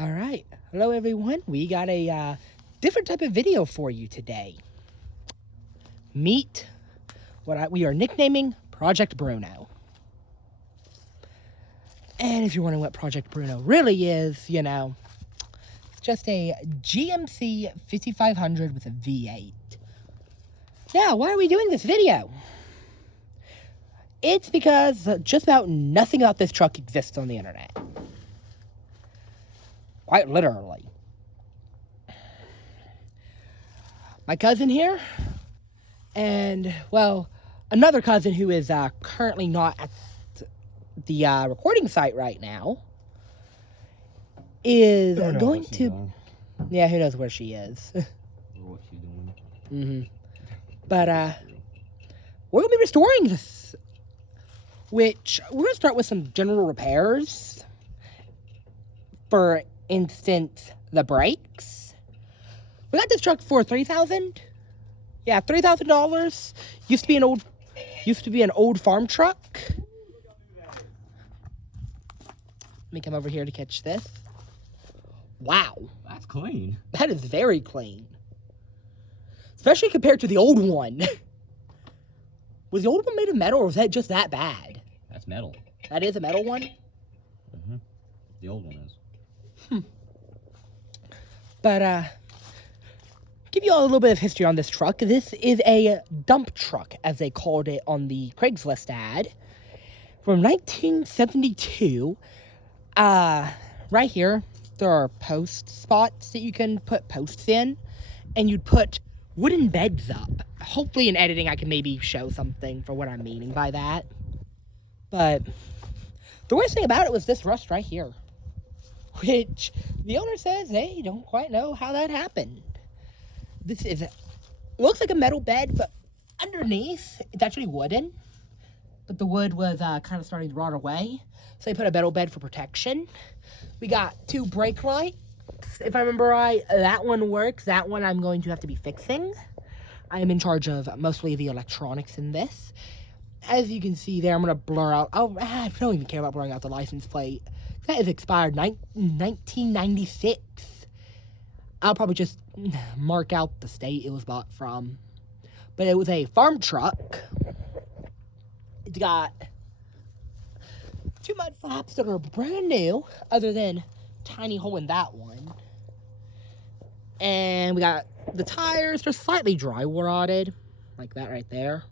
All right. Hello, everyone. We got a different type of video for you today. Meet what we are nicknaming Project Bruno. And if you're wondering what Project Bruno really is, it's just a GMC 5500 with a V8. Now, why are we doing this video? It's because just about nothing about this truck exists on the internet. Quite literally. My cousin here, and, well, another cousin who is currently not at the recording site right now, is going to... Yeah, who knows where she is. Or what she's doing. But, we're going to be restoring this, which we're going to start with some general repairs. For instance, the brakes. We got this truck for $3,000. Yeah, $3,000. Used to be an old farm truck. Let me come over here to catch this. Wow. That's clean. That is very clean. Especially compared to the old one. Was the old one made of metal, or was that just that bad? That's metal. That is a metal one? Mm-hmm. The old one is. But, give you all a little bit of history on this truck. This is a dump truck, as they called it on the Craigslist ad, from 1972. Right here, there are post spots that you can put posts in, and you'd put wooden beds up. Hopefully in editing I can maybe show something for what I'm meaning by that. But the worst thing about it was this rust right here, which the owner says they don't quite know how that happened. This is, it looks like a metal bed, but underneath it's actually wooden. But the wood was kind of starting to rot away, so they put a metal bed for protection. We got 2 brake lights. If I remember right, that one works. That one I'm going to have to be fixing. I am in charge of mostly the electronics in this. As you can see there, I'm going to blur out... Oh, I don't even care about blurring out the license plate. That is expired 1996. I'll probably just mark out the state it was bought from. But it was a farm truck. It's got 2 mud flaps that are brand new, other than tiny hole in that one. And we got the tires, they're slightly dry rotted, like that right there.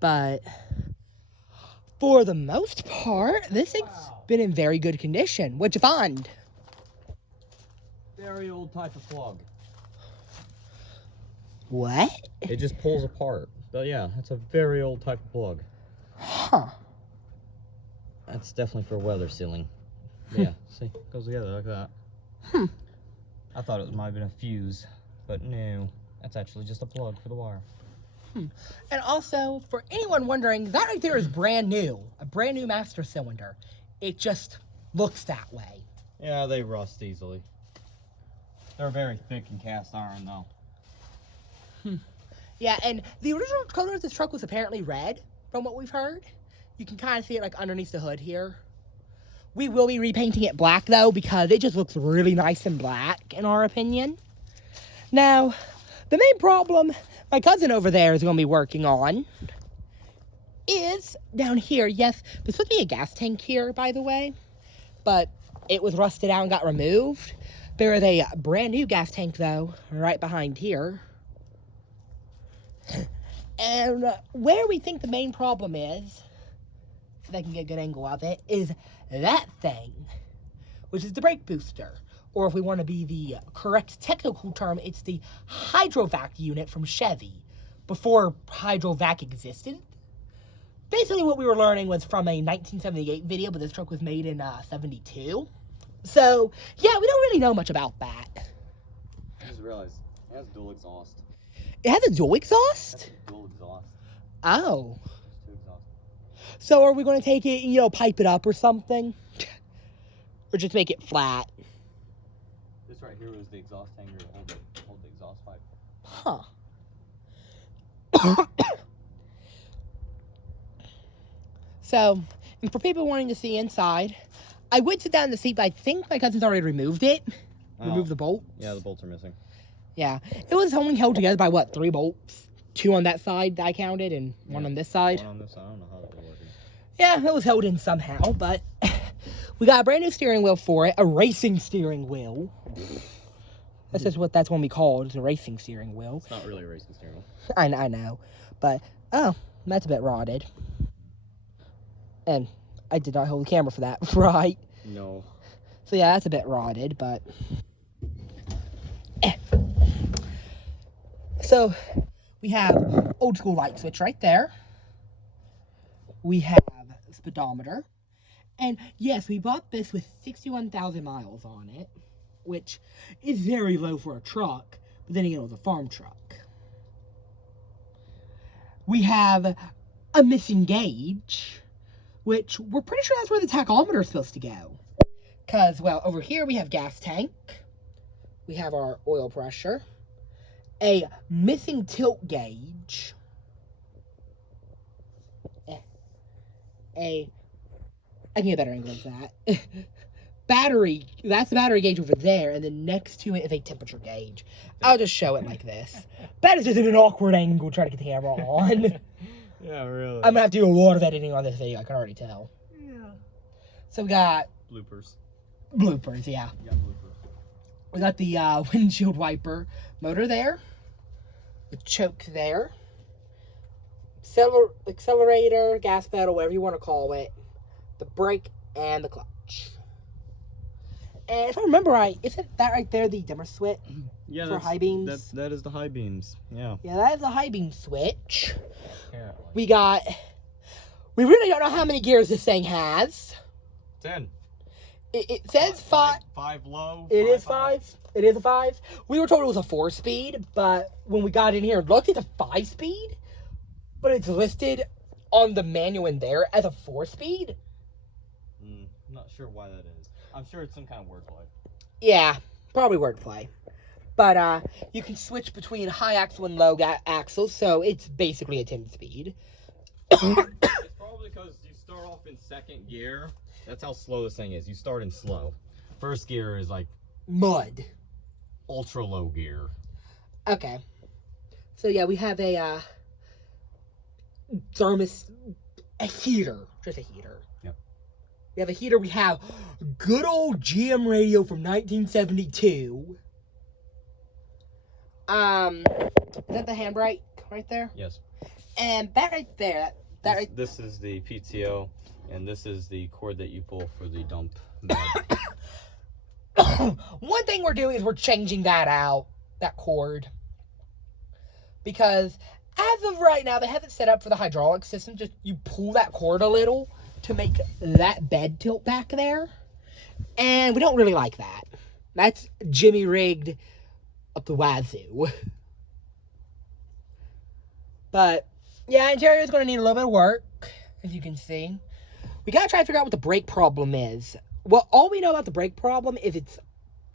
But for the most part, this thing's been in very good condition. What'd you find? Very old type of plug. What? It just pulls apart. But yeah, that's a very old type of plug. Huh. That's definitely for weather sealing. Yeah, see, it goes together like that. I thought it might have been a fuse, but no, that's actually just a plug for the wire. And also, for anyone wondering, that right there is brand new. A brand new master cylinder. It just looks that way. Yeah, they rust easily. They're very thick and cast iron, though. Yeah, and the original color of this truck was apparently red, from what we've heard. You can kind of see it like underneath the hood here. We will be repainting it black, though, because it just looks really nice and black, in our opinion. Now, the main problem my cousin over there is going to be working on is down here. Yes, there's supposed to be a gas tank here, by the way, but it was rusted out and got removed. There is a brand new gas tank, though, right behind here. And where we think the main problem is, if I can get a good angle of it, is that thing, which is the brake booster. Or if we want to be the correct technical term, it's the hydrovac unit from Chevy, before hydrovac existed. Basically what we were learning was from a 1978 video, but this truck was made in 72. So, yeah, we don't really know much about that. I just realized it has dual exhaust. It has a dual exhaust? Dual exhaust. Oh. Two exhaust. So are we going to take it, pipe it up or something? Or just make it flat? This right here was the exhaust hanger to hold the exhaust pipe. Huh. So, and for people wanting to see inside, I would sit down in the seat, but I think my cousin's already removed it. Removed the bolt. Yeah, the bolts are missing. Yeah. It was only held together by, what, 3 bolts? 2 on that side that I counted, and 1 on this side. 1 on this side. I don't know how that was working. Yeah, it was held in somehow, but we got a brand new steering wheel for it. A racing steering wheel. That's just what that's when we call it. It's a racing steering wheel. It's not really a racing steering wheel. I know. But, oh, that's a bit rotted. And I did not hold the camera for that, right? No. So, yeah, that's a bit rotted, but... So, we have old school light switch right there. We have speedometer. And, yes, we bought this with 61,000 miles on it, which is very low for a truck, but then again, it was a farm truck. We have a missing gauge, which we're pretty sure that's where the tachometer is supposed to go. Because, well, over here we have gas tank. We have our oil pressure. A missing tilt gauge. I need a better angle of that. Battery, that's the battery gauge over there, and then next to it is a temperature gauge. I'll just show it like this. That is just an awkward angle trying to get the camera on. Yeah, really. I'm gonna have to do a lot of editing on this video, I can already tell. Yeah. So we got... Bloopers. Bloopers, yeah. Yeah, bloopers. We got the windshield wiper motor there. The choke there. Accelerator, gas pedal, whatever you want to call it. The brake, and the clutch. And if I remember right, isn't that right there the dimmer switch? Yeah, for high beams? That is the high beams. Yeah. Yeah, that is the high beam switch. Apparently. We really don't know how many gears this thing has. 10. It says 5. 5 low. It is 5. It is a 5. We were told it was a 4-speed, but when we got in here and looked, it's a 5-speed. But it's listed on the manual in there as a 4-speed. I'm not sure why that is. I'm sure it's some kind of wordplay. Yeah, probably wordplay. But you can switch between high axle and low axle, so it's basically a 10-speed. It's probably because you start off in 2nd gear. That's how slow this thing is. You start in slow. 1st gear is like... mud. Ultra low gear. Okay. So yeah, we have a thermos... a heater. Just a heater. Yep. We have a heater. We have good old GM radio from 1972. Is that the handbrake right there? Yes. And that right there, this is the PTO, and this is the cord that you pull for the dump bed. One thing we're doing is we're changing that out, that cord. Because as of right now, they have it set up for the hydraulic system. Just you pull that cord a little to make that bed tilt back there. And we don't really like that. That's Jimmy rigged up the wazoo. But, yeah, interior is going to need a little bit of work, as you can see. We got to try to figure out what the brake problem is. Well, all we know about the brake problem is it's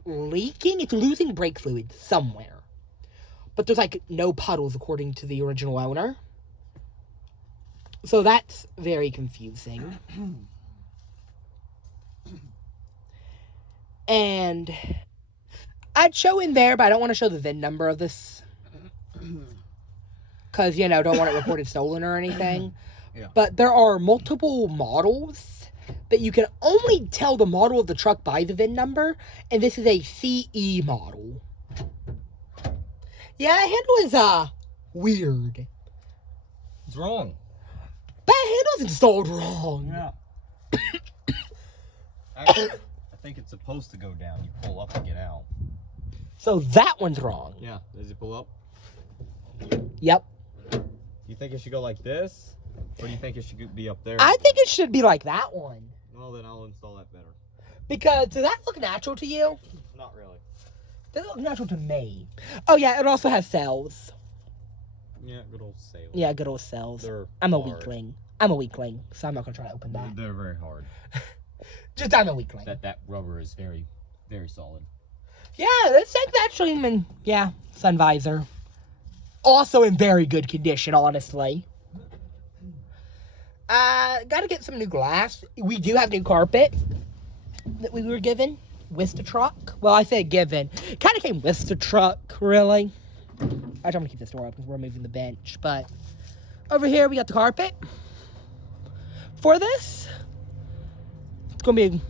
leaking. It's losing brake fluid somewhere. But there's, like, no puddles, according to the original owner. So that's very confusing. And I'd show in there, but I don't want to show the VIN number of this. Because, you know, don't want it reported stolen or anything. Yeah. But there are multiple models that you can only tell the model of the truck by the VIN number. And this is a CE model. Yeah, that handle is, weird. It's wrong. That handle's installed wrong. Yeah. Actually, I think it's supposed to go down. You pull up to get out. So that one's wrong. Yeah. Does it pull up? Yep. You think it should go like this? Or do you think it should be up there? I think it should be like that one. Well, then I'll install that better. Because, does that look natural to you? Not really. Does it look natural to me? Oh, yeah, it also has cells. Yeah, good old sailor. Yeah, good old cells. I'm a weakling. I'm a weakling, so I'm not going to try to open that. They're very hard. Just, I'm a weakling. That rubber is very, very solid. Yeah, this thing's actually, yeah, sun visor. Also in very good condition, honestly. Gotta get some new glass. We do have new carpet. that we were given with the truck. Well, I say given. It kind of came with the truck, really. I'm going to keep this door open because we're moving the bench. But over here, we got the carpet. For this, it's going to be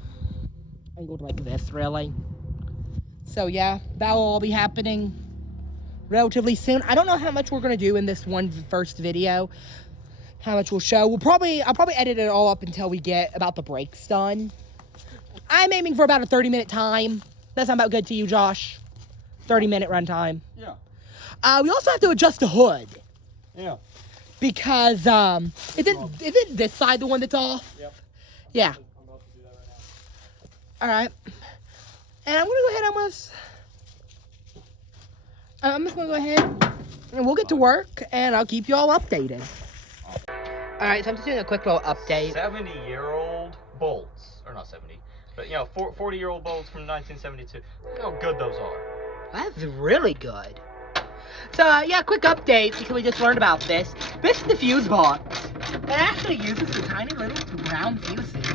angled like this, really. So, yeah, that will all be happening relatively soon. I don't know how much we're going to do in this first video. How much we'll show. I'll probably edit it all up until we get about the brakes done. I'm aiming for about a 30-minute time. That sound about good to you, Josh? 30-minute run time. Yeah. We also have to adjust the hood. Yeah. Because, isn't this side the one that's off? Yep. Yeah. I'm about to do that right now. Alright. And I'm gonna go ahead I'm just gonna go ahead and we'll get to work and I'll keep you all updated. Alright, so I'm just doing a quick little update. 70-year-old bolts. Or not 70, but 40-year-old bolts from 1972. Look how good those are. That's really good. So, yeah, quick update because we just learned about this. This is the fuse box. It actually uses the tiny little round fuses.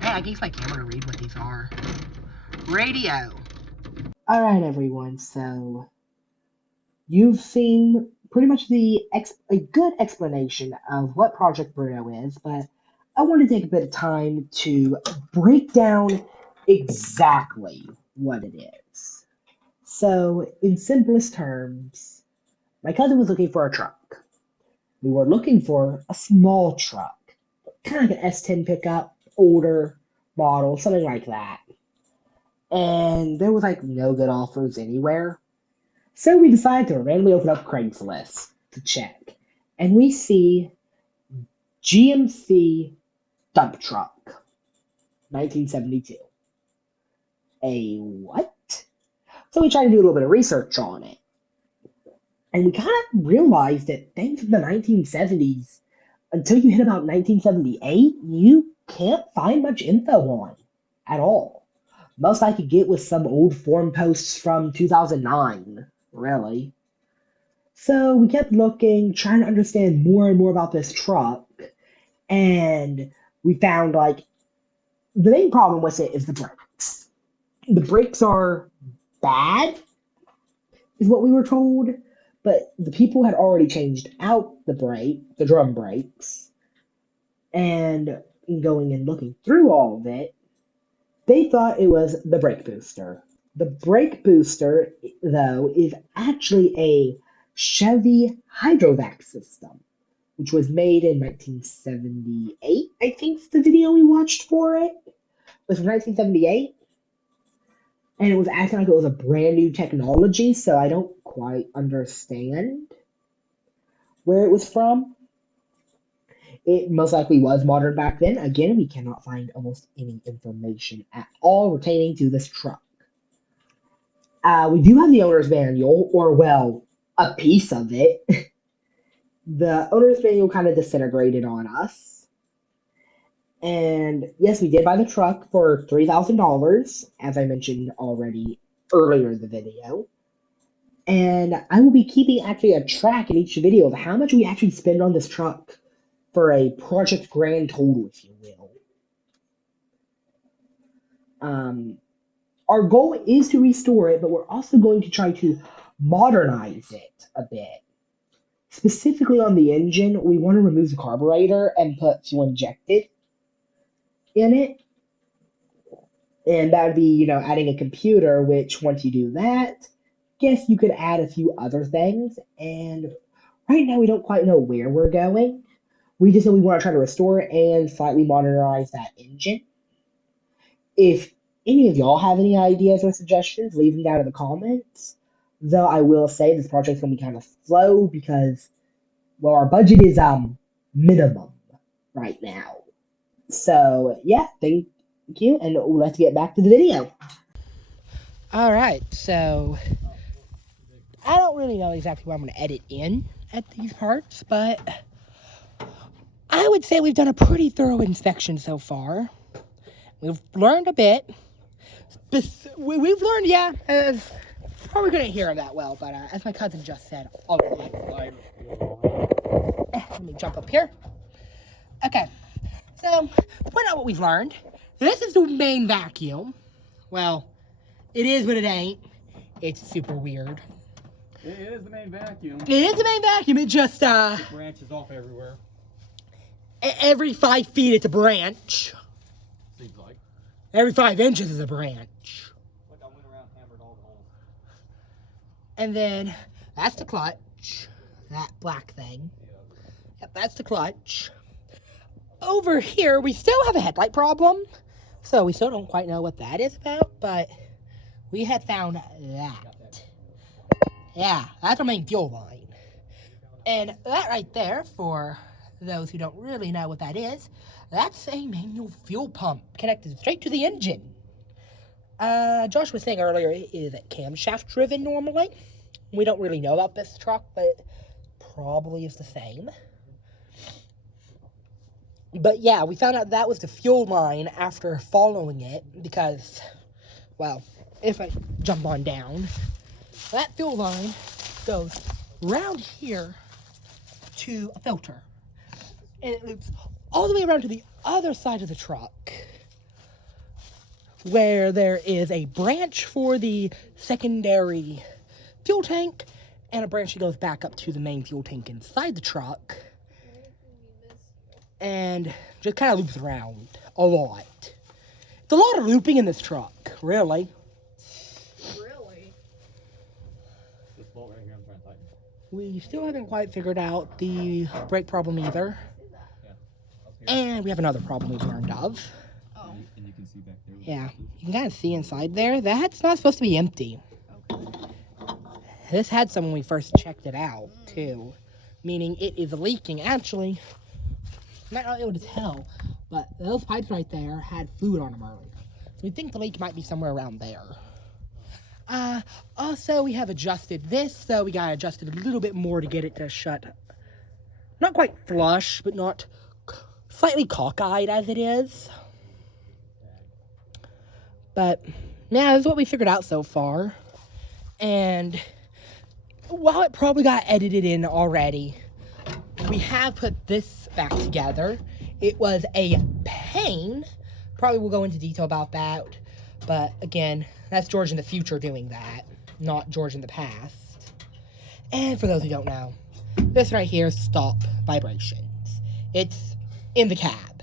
Hey, I can use my camera to read what these are. Radio. Alright, everyone, so you've seen pretty much a good explanation of what Project Bruno is, but I want to take a bit of time to break down exactly what it is. So, in simplest terms, my cousin was looking for a truck. We were looking for a small truck, kind of like an S10 pickup, older model, something like that. And there was no good offers anywhere. So we decided to randomly open up Craigslist to check. And we see GMC dump truck, 1972. A what? So we tried to do a little bit of research on it. And we kind of realized that things in the 1970s, until you hit about 1978, you can't find much info on at all. Most I could get was some old forum posts from 2009, really. So we kept looking, trying to understand more and more about this truck, and we found, the main problem with it is the brakes. The brakes are bad, is what we were told, but the people had already changed out the drum brakes, and going and looking through all of it, they thought it was the brake booster. The brake booster, though, is actually a Chevy hydrovac system, which was made in 1978, I think is the video we watched for it. It was from 1978. And it was acting like it was a brand new technology, so I don't quite understand where it was from. It most likely was modern back then. Again, we cannot find almost any information at all pertaining to this truck. We do have the owner's manual, or well, a piece of it. The owner's manual kind of disintegrated on us. And yes, we did buy the truck for $3,000, as I mentioned already earlier in the video. And I will be keeping actually a track in each video of how much we actually spend on this truck for a project grand total, if you will. Our goal is to restore it, but we're also going to try to modernize it a bit. Specifically on the engine, we want to remove the carburetor and put fuel injected in it. And that would be, adding a computer, which once you do that, guess you could add a few other things. And right now we don't quite know where we're going. We just know we want to try to restore it and slightly modernize that engine. If any of y'all have any ideas or suggestions, leave them down in the comments. Though I will say this project's going to be kind of slow because, well, our budget is minimum right now. So, yeah, thank you, and let's get back to the video. Alright, so I don't really know exactly what I'm going to edit in at these parts, but I would say we've done a pretty thorough inspection so far. We've learned a bit. We've learned, yeah, probably couldn't hear him that well, but as my cousin just said, let me jump up here. Okay, so to point out what we've learned, This is the main vacuum. Well, it is, but it ain't. It's super weird. It is the main vacuum. It is the main vacuum. It just, It branches off everywhere. Every 5 feet it's a branch. Seems like. Every 5 inches is a branch. Look, I went around, hammered all the holes. And then that's the clutch. That black thing. Yep, that's the clutch. Over here, we still have a headlight problem. So we still don't quite know what that is about, but we had found that. Yeah, that's our main fuel line. And that right there, for those who don't really know what that is, that's a manual fuel pump connected straight to the engine. Josh was saying earlier it is camshaft driven normally. We don't really know about this truck, but it probably is the same. But yeah, we found out that was the fuel line after following it because, well, if I jump on down, that fuel line goes around here to a filter. And it loops all the way around to the other side of the truck where there is a branch for the secondary fuel tank and a branch that goes back up to the main fuel tank inside the truck. And just kind of loops around a lot. It's a lot of looping in this truck, really. Really? This bolt right here, I'm trying to tighten. We still haven't quite figured out the brake problem either. And we have another problem we've learned of. Oh. And you can see back there. Yeah, you can kind of see inside there. That's not supposed to be empty. Okay. This had some when we first checked it out, too. Meaning it is leaking. Actually, I'm not able to tell, but those pipes right there had fluid on them earlier. So we think the leak might be somewhere around there. Also, we have adjusted this, so we got adjusted a little bit more to get it to shut. Not quite flush, but not slightly cockeyed as it is. But, yeah, this is what we figured out so far. And while it probably got edited in already, we have put this back together. It was a pain. Probably we'll go into detail about that. But again, that's George in the future doing that, not George in the past. And for those who don't know, this right here is stop vibrations. It's in the cab.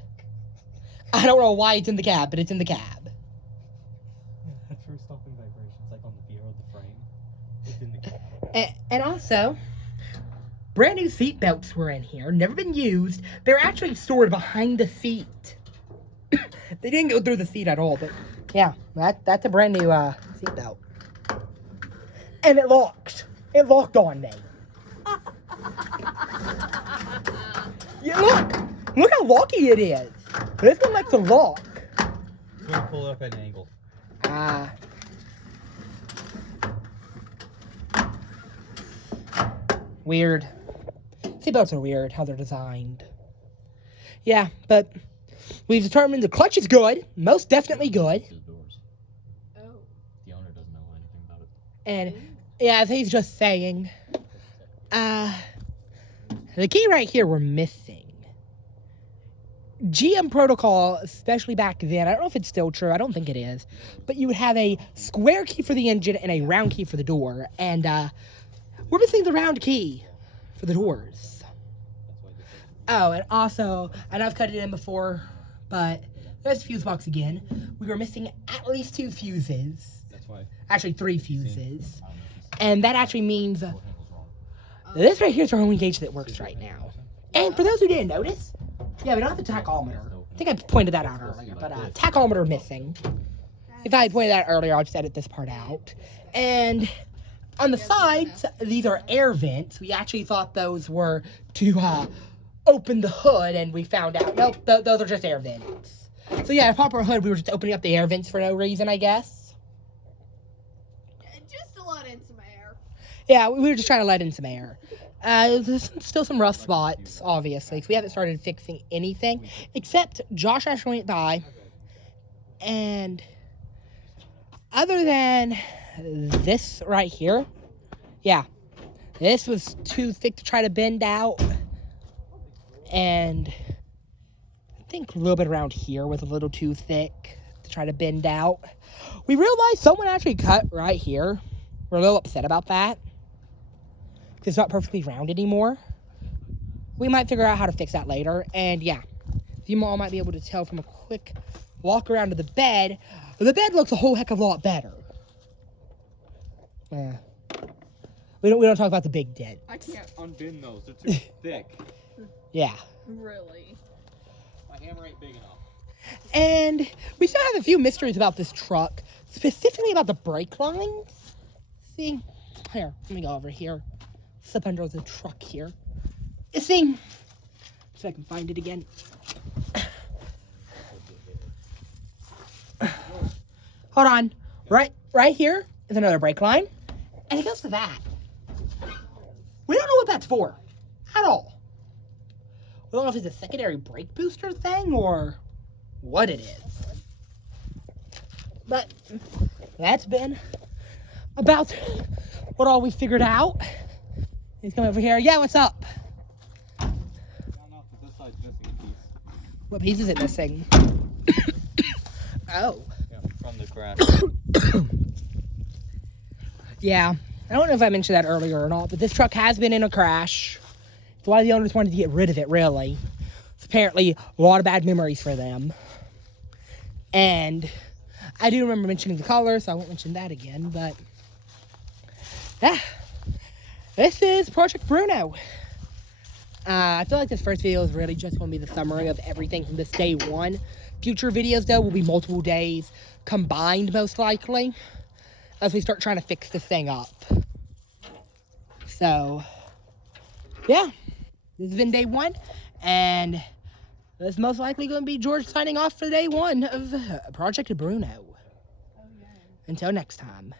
I don't know why it's in the cab, but it's in the cab. That's for stopping vibrations, like on the rear of the frame. It's in the cab. And also, brand new seat belts were in here, never been used. They're actually stored behind the seat. They didn't go through the seat at all, but yeah, that's a brand new seat belt. And it locked. It locked on me. Yeah, look how locky it is. This one likes to lock. It's going to pull it up at an angle. Weird. Seatbelts are weird, how they're designed. Yeah, but we've determined the clutch is good. Most definitely good. Oh. The owner doesn't know anything about it. And, yeah, as he's just saying, the key right here we're missing. GM protocol, especially back then, I don't know if it's still true, I don't think it is, but you would have a square key for the engine and a round key for the door, and we're missing the round key for the doors. Oh, and also, and I've cut it in before, but there's the fuse box again. We were missing at least 2 fuses. That's why. Actually, 3 fuses. And that actually means this right here is our only gauge that works right now. And for those who didn't notice, yeah, we don't have the tachometer. I think I pointed that out earlier, but tachometer missing. If I had pointed that earlier, I'll just edit this part out. And on the sides, these are air vents. We actually thought those were to open the hood, and we found out, nope, those are just air vents. So yeah, to pop our hood, we were just opening up the air vents for no reason, I guess. Just to let in some air. Yeah, we were just trying to let in some air. There's still some rough spots, obviously, because we haven't started fixing anything, except Josh actually went by, and other than this right here, yeah, this was too thick to try to bend out, and think a little bit around here was a little too thick to try to bend out. We realized someone actually cut right here. We're a little upset about that. It's not perfectly round anymore. We might figure out how to fix that later. And yeah, you all might be able to tell from a quick walk around to the bed looks a whole heck of a lot better. Yeah. We don't talk about the big dent. I can't unbend those. They're too thick. Yeah. Really? My hammer ain't big enough. And we still have a few mysteries about this truck, specifically about the brake lines. See? Here, let me go over here. Slip under the truck here. You see? So I can find it again. Hold on. Right here is another brake line. And it goes to that. We don't know what that's for. At all. We don't know if it's a secondary brake booster thing or what it is. But that's been about what all we figured out. He's coming over here. Yeah, what's up? I don't know if this side's missing a piece. What piece is it missing? Oh. Yeah, from the crash. Yeah. I don't know if I mentioned that earlier or not, but this truck has been in a crash. It's why the owners wanted to get rid of it, really. It's apparently a lot of bad memories for them. And I do remember mentioning the color, so I won't mention that again, but yeah. This is Project Bruno. I feel like this first video is really just going to be the summary of everything from this day one. Future videos, though, will be multiple days combined, most likely, as we start trying to fix this thing up. So, yeah. This has been day one, and this is most likely going to be George signing off for day one of Project Bruno. Oh, yeah. Until next time.